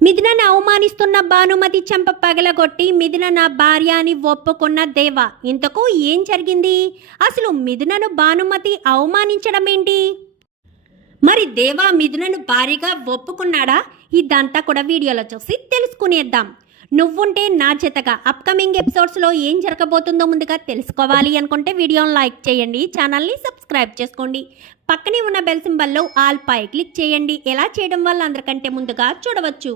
మిథునను అవమానిస్తున్న భానుమతి చెంప పగలగొట్టి మిథున నా భార్య అని ఒప్పుకున్న దేవ. ఇంతకు ఏం జరిగింది? అసలు మిథునను భానుమతి అవమానించడం ఏంటి? మరి దేవా మిథునను భార్యగా ఒప్పుకున్నాడా? ఇదంతా కూడా వీడియోలో చూసి తెలుసుకునేద్దాం. నువ్వుంటే నా జతగా అప్కమింగ్ ఎపిసోడ్స్లో ఏం జరగబోతుందో ముందుగా తెలుసుకోవాలి అనుకుంటే వీడియోని లైక్ చేయండి, ఛానల్ని సబ్స్క్రైబ్ చేసుకోండి, పక్కనే ఉన్న బెల్ సింబల్లో ఆల్ పై క్లిక్ చేయండి. ఎలా చేయడం వల్ల అందరికంటే ముందుగా చూడవచ్చు.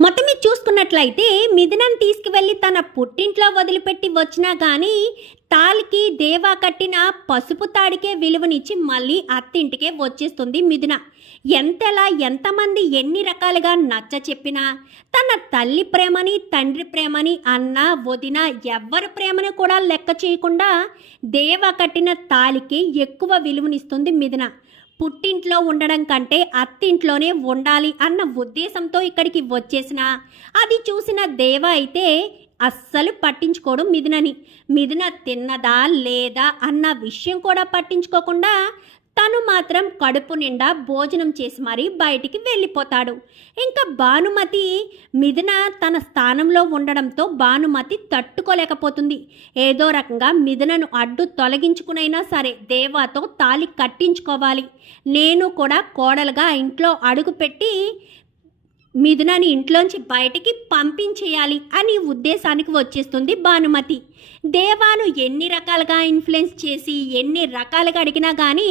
మొత్తం మీరు చూసుకున్నట్లయితే మిథునను తీసుకువెళ్ళి తన పుట్టింట్లో వదిలిపెట్టి వచ్చినా కానీ తాలికి దేవా కట్టిన పసుపు తాడికే విలువనిచ్చి మళ్ళీ అత్తింటికే వచ్చేస్తుంది మిథున. ఎంతమంది ఎన్ని రకాలుగా నచ్చ చెప్పినా తన తల్లి ప్రేమని తండ్రి ప్రేమని అన్న వదిన ఎవ్వరి ప్రేమని కూడా లెక్క చేయకుండా దేవా కట్టిన తాలికి ఎక్కువ విలువనిస్తుంది మిథున. పుట్టింట్లో ఉండడం కంటే అత్తింట్లోనే ఉండాలి అన్న ఉద్దేశంతో ఇక్కడికి వచ్చేసిన అది చూసిన దేవ అయితే అస్సలు పట్టించుకోడు మిథునని. మిథున తిన్నదా లేదా అన్న విషయం కూడా పట్టించుకోకుండా తను మాత్రం కడుపు నిండా భోజనం చేసి మరీ బయటికి వెళ్ళిపోతాడు. ఇంకా భానుమతి మిథున తన స్థానంలో ఉండడంతో భానుమతి తట్టుకోలేకపోతుంది. ఏదో రకంగా మిథునను అడ్డు తొలగించుకునైనా సరే దేవాతో తాళి కట్టించుకోవాలి, నేను కూడా కోడలుగా ఇంట్లో అడుగుపెట్టి మిథునని ఇంట్లోంచి బయటికి పంపించేయాలి అని ఉద్దేశానికి వచ్చేస్తుంది భానుమతి. దేవాను ఎన్ని రకాలుగా ఇన్ఫ్లుయెన్స్ చేసి ఎన్ని రకాలుగా అడిగినా కానీ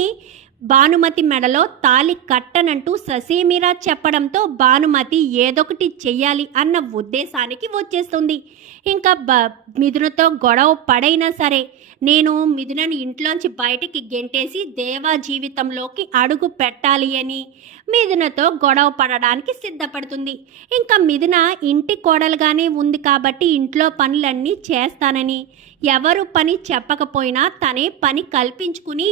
భానుమతి మెడలో తాళి కట్టనంటూ ససేమిరా చెప్పడంతో భానుమతి ఏదొకటి చెయ్యాలి అన్న ఉద్దేశానికి వచ్చేస్తుంది. ఇంకా మిథునతో గొడవ పడైనా సరే నేను మిథునని ఇంట్లోంచి బయటికి గెంటేసి దేవా జీవితంలోకి అడుగు పెట్టాలి అని మిథునతో గొడవ పడడానికి సిద్ధపడుతుంది. ఇంకా మిథున ఇంటి కోడలుగానే ఉంది కాబట్టి ఇంట్లో పనులన్నీ చేస్తానని, ఎవరు పని చెప్పకపోయినా తనే పని కల్పించుకుని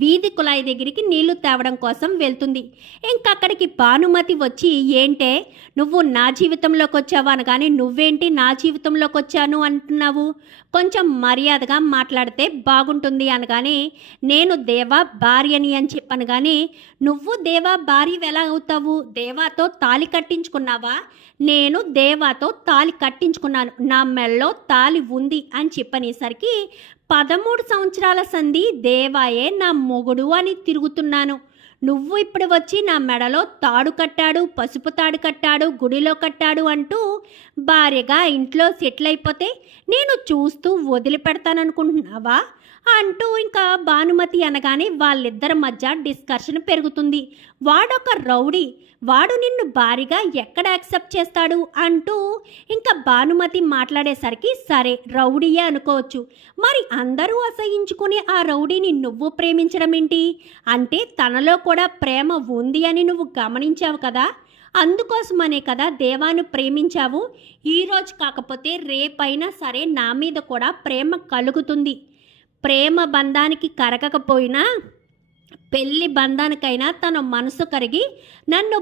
వీధి కుళాయి దగ్గరికి నీళ్లు తేవడం కోసం వెళ్తుంది. ఇంకక్కడికి భానుమతి వచ్చి ఏంటే నువ్వు నా జీవితంలోకి వచ్చావు అనగానే నువ్వేంటి నా జీవితంలోకి వచ్చాను అంటున్నావు, కొంచెం మర్యాదగా మాట్లాడితే బాగుంటుంది అనగానే నేను దేవా భార్యని అని చెప్పాను. కానీ నువ్వు దేవా భార్య ఎలా అవుతావు? దేవాతో తాళి కట్టించుకున్నావా? నేను దేవాతో తాళి కట్టించుకున్నాను, నా మెళ్ళలో తాళి ఉంది అని చెప్పనేసరికి 13 సంవత్సరాల సంధి దేవాయే నా మొగుడు అని తిరుగుతున్నాను, నువ్వు ఇప్పుడు వచ్చి నా మెడలో తాడు కట్టాడు, పసుపు తాడు కట్టాడు, గుడిలో కట్టాడు అంటూ భార్యగా ఇంట్లో సెటిల్ అయిపోతే నేను చూస్తూ వదిలిపెడతాననుకుంటున్నావా అంటూ ఇంకా భానుమతి అనగానే వాళ్ళిద్దరి మధ్య డిస్కషన్ పెరుగుతుంది. వాడొక రౌడీ, వాడు నిన్ను భారీగా ఎక్కడ యాక్సెప్ట్ చేస్తాడు అంటూ ఇంకా భానుమతి మాట్లాడేసరికి సరే రౌడీయే అనుకోవచ్చు, మరి అందరూ అసహించుకుని ఆ రౌడీని నువ్వు ప్రేమించడం ఏంటి? అంటే తనలో కూడా ప్రేమ ఉంది అని నువ్వు గమనించావు కదా, అందుకోసమనే కదా దేవాను ప్రేమించావు. ఈరోజు కాకపోతే రేపైనా సరే నా మీద కూడా ప్రేమ కలుగుతుంది. ప్రేమ బంధానికి కరగకపోయినా పెళ్లి బంధానికైనా తన మనసు కరిగి నన్ను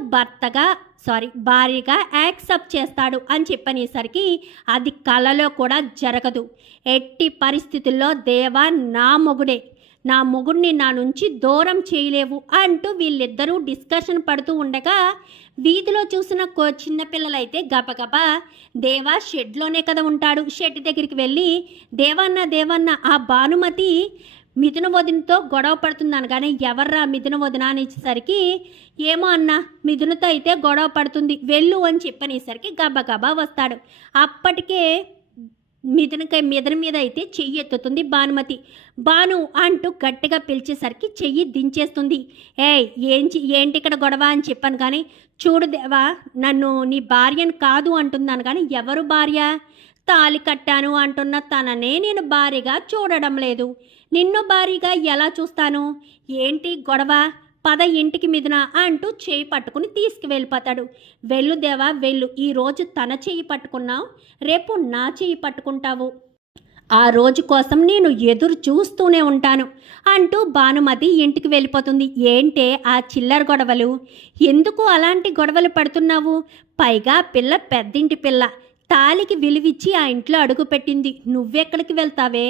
భార్యగా యాక్సెప్ట్ చేస్తాడు అని చెప్పనేసరికి అది కలలో కూడా జరగదు. ఎట్టి పరిస్థితుల్లో దేవా నా మొగుడే, నా మొగుడిని నా నుంచి దూరం చేయలేవు అంటూ వీళ్ళిద్దరూ డిస్కషన్ పడుతూ ఉండగా వీధిలో చూసిన చిన్నపిల్లలైతే గబగబా దేవా షెడ్లోనే కదా ఉంటాడు, షెడ్ దగ్గరికి వెళ్ళి దేవన్న ఆ భానుమతి మిథున వదినతో గొడవ పడుతుంది అనగానే ఎవర్రా మిథున వదిన అనేసరికి ఏమో అన్న మిథునతో అయితే గొడవ పడుతుంది వెళ్ళు అని చెప్పనేసరికి గబగబా వస్తాడు. అప్పటికే మిథున మీద అయితే చెయ్యి ఎత్తుతుంది భానుమతి. భాను అంటూ గట్టిగా పిలిచేసరికి చెయ్యి దించేస్తుంది. ఏంటి ఇక్కడ గొడవ అని చెప్పాను కానీ చూడు దేవా నన్ను నీ భార్యను కాదు అంటున్నాను కానీ ఎవరు భార్య? తాళి కట్టాను అంటున్న తననే నేను భార్యగా చూడడం లేదు, నిన్ను భార్యగా ఎలా చూస్తాను? ఏంటి గొడవ? పద ఇంటికి మిథున అంటూ చేయి పట్టుకుని తీసుకువెళ్ళిపోతాడు. వెళ్ళు దేవా వెళ్ళు, ఈరోజు తన చేయి పట్టుకున్నావు, రేపు నా చేయి పట్టుకుంటావు, ఆ రోజు కోసం నేను ఎదురు చూస్తూనే ఉంటాను అంటూ భానుమతి ఇంటికి వెళ్ళిపోతుంది. ఏంటే ఆ చిల్లర గొడవలు? ఎందుకు అలాంటి గొడవలు పడుతున్నావు? పైగా పిల్ల పెద్దింటి పిల్ల, తాలికి విలువిచ్చి ఆ ఇంట్లో అడుగుపెట్టింది. నువ్వెక్కడికి వెళ్తావే?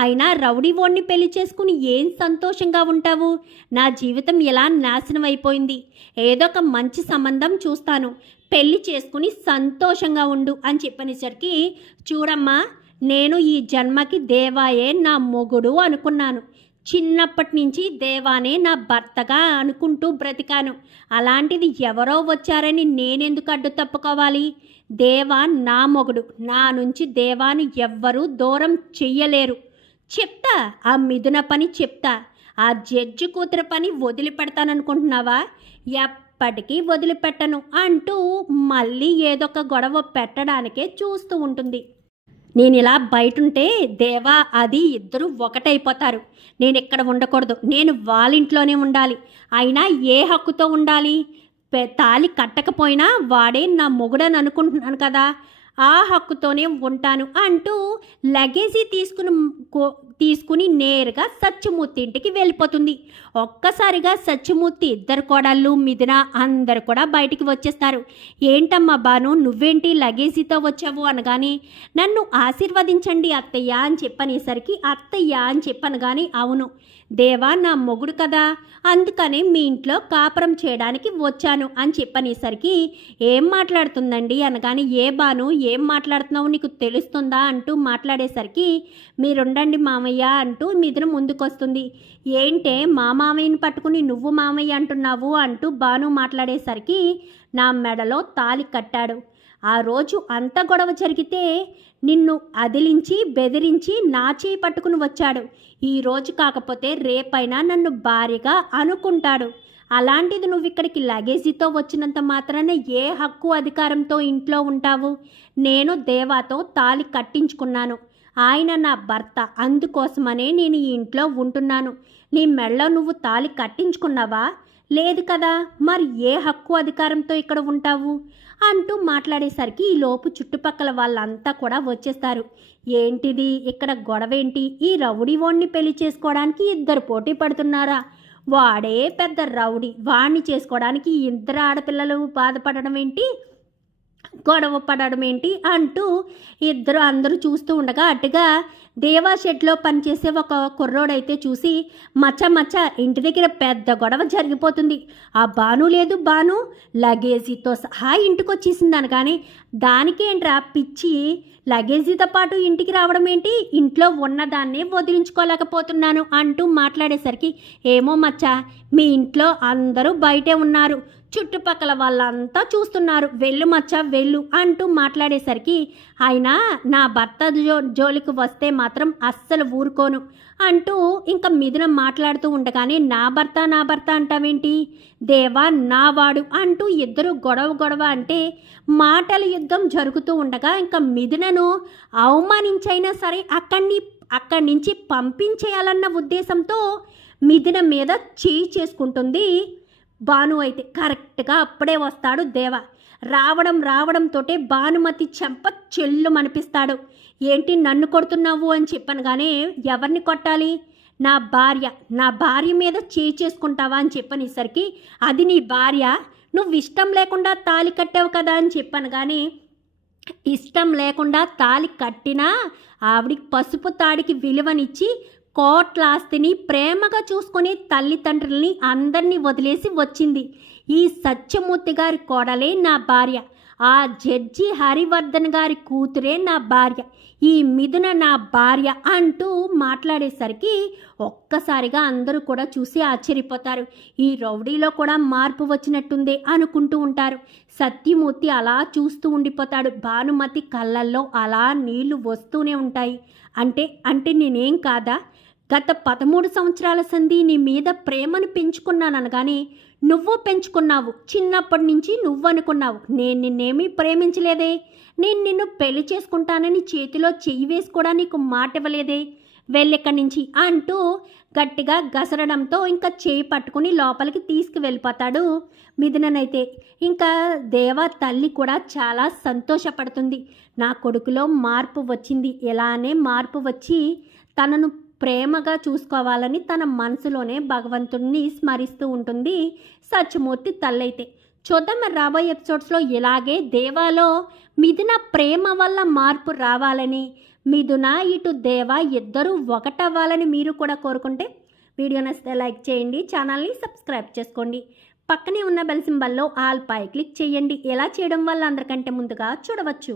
అయినా రౌడీ ఓణ్ణి పెళ్లి చేసుకుని ఏం సంతోషంగా ఉంటావు? నా జీవితం ఎలా నాశనం అయిపోయింది. ఏదో ఒక మంచి సంబంధం చూస్తాను, పెళ్లి చేసుకుని సంతోషంగా ఉండు అని చెప్పనేసరికి, చూడమ్మా, నేను ఈ జన్మకి దేవాయే నా మొగుడు అనుకున్నాను. చిన్నప్పటి నుంచి దేవానే నా భర్తగా అనుకుంటూ బ్రతికాను. అలాంటిది ఎవరో వచ్చారని నేనెందుకు అడ్డు తప్పుకోవాలి? దేవా నా మొగుడు. నా నుంచి దేవాను ఎవ్వరూ దూరం చెయ్యలేరు. చెప్తా, ఆ మిథున పని చెప్తా. ఆ జడ్జి కూతురు పని వదిలిపెడతాననుకుంటున్నావా? ఎప్పటికీ వదిలిపెట్టను అంటూ మళ్ళీ ఏదొక గొడవ పెట్టడానికే చూస్తూ ఉంటుంది. నేను ఇలా బయటుంటే దేవా అది ఇద్దరు ఒకటైపోతారు. నేను ఇక్కడ ఉండకూడదు, నేను వాళ్ళింట్లోనే ఉండాలి. అయినా ఏ హక్కుతో ఉండాలి? తాళి కట్టకపోయినా వాడే నా మొగుడని అనుకుంటున్నాను కదా, ఆ హక్కుతోనే ఉంటాను అంటూ లగేజీ తీసుకుని నేరుగా సత్యమూర్తి ఇంటికి వెళ్ళిపోతుంది. ఒక్కసారిగా సత్యమూర్తి ఇద్దరు కోడళ్ళు మిథున అందరు కూడా బయటికి వచ్చేస్తారు. ఏంటమ్మా బాను, నువ్వేంటి లగేజీతో వచ్చావు అనగానే, నన్ను ఆశీర్వదించండి అత్తయ్య అని చెప్పనేసరికి, అత్తయ్య అని చెప్పను కానీ, అవును దేవా నా మొగుడు కదా, అందుకనే మీ ఇంట్లో కాపురం చేయడానికి వచ్చాను అని చెప్పనేసరికి, ఏం మాట్లాడుతుందండి అనగానే, ఏ బాను ఏం మాట్లాడుతున్నావు నీకు తెలుస్తుందా అంటూ మాట్లాడేసరికి, మీరుండండి మామయ్య అంటూ మిథున ముందుకొస్తుంది. ఏంటే మా మామయ్యని పట్టుకుని నువ్వు మామయ్య అంటున్నావు అంటూ బాను మాట్లాడేసరికి, నా మెడలో తాళి కట్టాడు. ఆ రోజు అంత గొడవ జరిగితే నిన్ను అదిలించి బెదిరించి నా చేయి పట్టుకుని వచ్చాడు. ఈ రోజు కాకపోతే రేపైనా నన్ను భార్యగా అనుకుంటాడు. అలాంటిది నువ్వు ఇక్కడికి లగేజీతో వచ్చినంత మాత్రాన ఏ హక్కు అధికారంతో ఇంట్లో ఉంటావు? నేను దేవాతో తాళి కట్టించుకున్నాను, ఆయన నా భర్త, అందుకోసమనే నేను ఈ ఇంట్లో ఉంటున్నాను. నీ మెళ్ళ నువ్వు తాళి కట్టించుకున్నావా? లేదు కదా, మరి ఏ హక్కు అధికారంతో ఇక్కడ ఉంటావు అంటూ మాట్లాడేసరికి ఈలోపు చుట్టుపక్కల వాళ్ళంతా కూడా వచ్చేస్తారు. ఏంటిది ఇక్కడ గొడవేంటి? ఈ రౌడీ వాణ్ణి పెళ్లి చేసుకోవడానికి ఇద్దరు పోటీ పడుతున్నారా? వాడే పెద్ద రౌడీ, వాణ్ణి చేసుకోవడానికి ఇద్దరు ఆడపిల్లలు బాధపడడం ఏంటి, గొడవ పడడం ఏంటి అంటూ ఇద్దరు అందరూ చూస్తూ ఉండగా అటుగా దేవా షెడ్లో పనిచేసే ఒక కుర్రోడైతే చూసి, మచ్చ ఇంటి దగ్గర పెద్ద గొడవ జరిగిపోతుంది. ఆ బాను లేదు, బాను లగేజీతో సహా ఇంటికి వచ్చేసింది అనగానే, దానికేంట్రా పిచ్చి, లగేజీతో పాటు ఇంటికి రావడం ఏంటి, ఇంట్లో ఉన్నదాన్నే వదిలించుకోలేకపోతున్నాను అంటూ మాట్లాడేసరికి, ఏమో మచ్చ, మీ ఇంట్లో అందరూ బయటే ఉన్నారు, చుట్టుపక్కల వాళ్ళంతా చూస్తున్నారు, వెళ్ళు మచ్చ వెళ్ళు అంటూ మాట్లాడేసరికి, అయినా నా భర్త జోలికి వస్తే మాత్రం అస్సలు ఊరుకోను అంటూ ఇంకా మిథున మాట్లాడుతూ ఉండగానే, నా భర్త అంటావేంటి, దేవా నావాడు అంటూ ఇద్దరు గొడవ అంటే మాటల యుద్ధం జరుగుతూ ఉండగా ఇంకా మిథునను అవమానించైనా సరే అక్కడి నుంచి పంపించేయాలన్న ఉద్దేశంతో మిథున మీద చేయి చేసుకుంటుంది బాను. అయితే కరెక్ట్గా అప్పుడే వస్తాడు దేవ. రావడంతోటే భానుమతి చెంప చెల్లు మనిపిస్తాడు. ఏంటి నన్ను కొడుతున్నావు అని చెప్పనగానే, ఎవరిని కొట్టాలి, నా భార్య మీద చేయి చేసుకుంటావా అని చెప్పనేసరికి, అది నీ భార్య, నువ్వు ఇష్టం లేకుండా తాళి కట్టావు కదా అని చెప్పనగానే, ఇష్టం లేకుండా తాళి కట్టినా ఆవిడికి పసుపు తాడికి విలువనిచ్చి కోట్ల ఆస్తిని ప్రేమగా చూసుకునే తల్లిదండ్రుల్ని అందరినీ వదిలేసి వచ్చింది. ఈ సత్యమూర్తి గారి కోడలే నా భార్య, ఆ జడ్జి హరివర్ధన్ గారి కూతురే నా భార్య, ఈ మిథున నా భార్య అంటూ మాట్లాడేసరికి ఒక్కసారిగా అందరూ కూడా చూసి ఆశ్చర్యపోతారు. ఈ రౌడీలో కూడా మార్పు వచ్చినట్టుందే అనుకుంటూ ఉంటారు. సత్యమూర్తి అలా చూస్తూ ఉండిపోతాడు. భానుమతి కళ్ళల్లో అలా నీళ్లు వస్తూనే ఉంటాయి. అంటే నేనేం కాదా, గత 13 సంవత్సరాల సంధి నీ మీద ప్రేమను పెంచుకున్నాననగానే, నువ్వు పెంచుకున్నావు, చిన్నప్పటి నుంచి నువ్వు అనుకున్నావు, నేను నిన్నేమీ ప్రేమించలేదే, నేను నిన్ను పెళ్లి చేసుకుంటానని చేతిలో చెయ్యి వేసి కూడా నీకు మాట ఇవ్వలేదే, వెళ్ళెక్కడి నుంచి అంటూ గట్టిగా గసరడంతో ఇంకా చేయి పట్టుకుని లోపలికి తీసుకువెళ్ళిపోతాడు మిథుననైతే. ఇంకా దేవా తల్లి కూడా చాలా సంతోషపడుతుంది. నా కొడుకులో మార్పు వచ్చింది, ఎలానే మార్పు వచ్చి తనను ప్రేమగా చూసుకోవాలని తన మనసులోనే భగవంతుడిని స్మరిస్తూ ఉంటుంది సత్యమూర్తి తల్లైతే. చూద్దాం మరి రాబోయే ఎపిసోడ్స్లో. ఇలాగే దేవాలో మిథున ప్రేమ వల్ల మార్పు రావాలని, మిథున ఇటు దేవ ఇద్దరూ ఒకటవ్వాలని మీరు కూడా కోరుకుంటే వీడియో నచ్చితే లైక్ చేయండి, ఛానల్ని సబ్స్క్రైబ్ చేసుకోండి, పక్కనే ఉన్న బెల్ సింబల్లో ఆల్ పై క్లిక్ చేయండి. ఎలా చేయడం వల్ల అందరికంటే ముందుగా చూడవచ్చు.